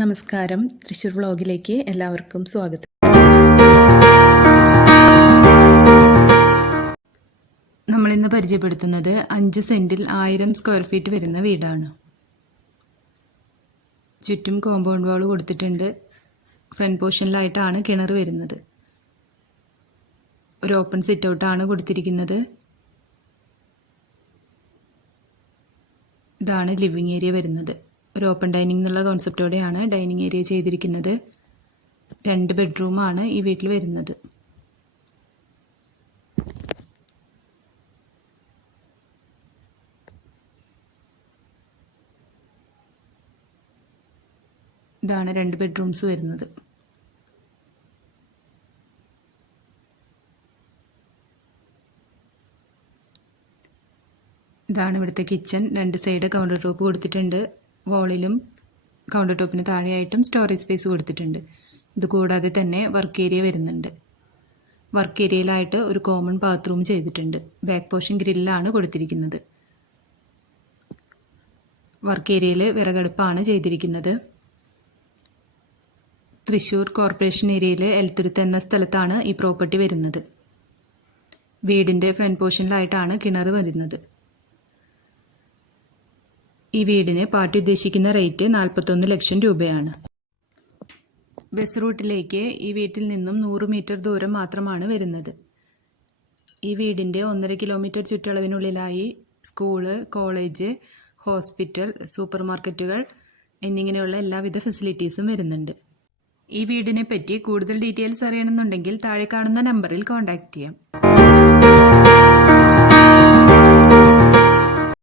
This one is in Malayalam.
നമസ്കാരം. തൃശ്ശൂർ വ്ളോഗിലേക്ക് എല്ലാവർക്കും സ്വാഗതം. നമ്മളിന്ന് പരിചയപ്പെടുത്തുന്നത് അഞ്ച് സെന്റിൽ ആയിരം സ്ക്വയർ ഫീറ്റ് വരുന്ന വീടാണ്. ചുറ്റും കോമ്പൗണ്ട് വാൾ കൊടുത്തിട്ടുണ്ട്. ഫ്രണ്ട് പോർഷനിലായിട്ടാണ് കിണർ വരുന്നത്. ഒരു ഓപ്പൺ സിറ്റ് ഔട്ടാണ് കൊടുത്തിരിക്കുന്നത്. ഇതാണ് ലിവിങ് ഏരിയ വരുന്നത്. ഒരു ഓപ്പൺ ഡൈനിങ് എന്നുള്ള കോൺസെപ്റ്റോടെയാണ് ഡൈനിങ് ഏരിയ ചെയ്തിരിക്കുന്നത്. രണ്ട് ബെഡ്റൂമാണ് ഈ വീട്ടിൽ വരുന്നത്. ഇതാണ് രണ്ട് ബെഡ്റൂംസ് വരുന്നത്. ഇതാണ് ഇവിടുത്തെ കിച്ചൺ രണ്ട് സൈഡ് കൗണ്ടർ ടോപ്പ് കൊടുത്തിട്ടുണ്ട്. വോളിലും കൗണ്ടർ ടോപ്പിന് താഴെയായിട്ടും സ്റ്റോറേജ് സ്പേസ് കൊടുത്തിട്ടുണ്ട്. ഇത് കൂടാതെ തന്നെ വർക്ക് ഏരിയ വരുന്നുണ്ട്. വർക്ക് ഏരിയയിലായിട്ട് ഒരു കോമൺ ബാത്റൂം ചെയ്തിട്ടുണ്ട്. ബാക്ക് പോർഷൻ ഗ്രില്ലാണ് കൊടുത്തിരിക്കുന്നത്. വർക്ക് ഏരിയയിൽ വിറകടുപ്പാണ് ചെയ്തിരിക്കുന്നത്. തൃശ്ശൂർ കോർപ്പറേഷൻ ഏരിയയിൽ എൽത്തുരുത്ത് എന്ന സ്ഥലത്താണ് ഈ പ്രോപ്പർട്ടി വരുന്നത്. വീടിന്റെ ഫ്രണ്ട് പോർഷനിലായിട്ടാണ് കിണർ വരുന്നത്. ഈ വീടിന് പാർട്ടി ഉദ്ദേശിക്കുന്ന റേറ്റ് നാൽപ്പത്തൊന്ന് ലക്ഷം രൂപയാണ്. ബസ് റൂട്ടിലേക്ക് ഈ വീട്ടിൽ നിന്നും നൂറ് മീറ്റർ ദൂരം മാത്രമാണ് വരുന്നത്. ഈ വീടിന്റെ ഒന്നര കിലോമീറ്റർ ചുറ്റളവിനുള്ളിലായി സ്കൂൾ കോളേജ് ഹോസ്പിറ്റൽ സൂപ്പർ മാർക്കറ്റുകൾ എന്നിങ്ങനെയുള്ള എല്ലാവിധ ഫെസിലിറ്റീസും വരുന്നുണ്ട്. ഈ വീടിനെ പറ്റി കൂടുതൽ ഡീറ്റെയിൽസ് അറിയണമെന്നുണ്ടെങ്കിൽ താഴെ കാണുന്ന നമ്പറിൽ കോൺടാക്റ്റ് ചെയ്യാം.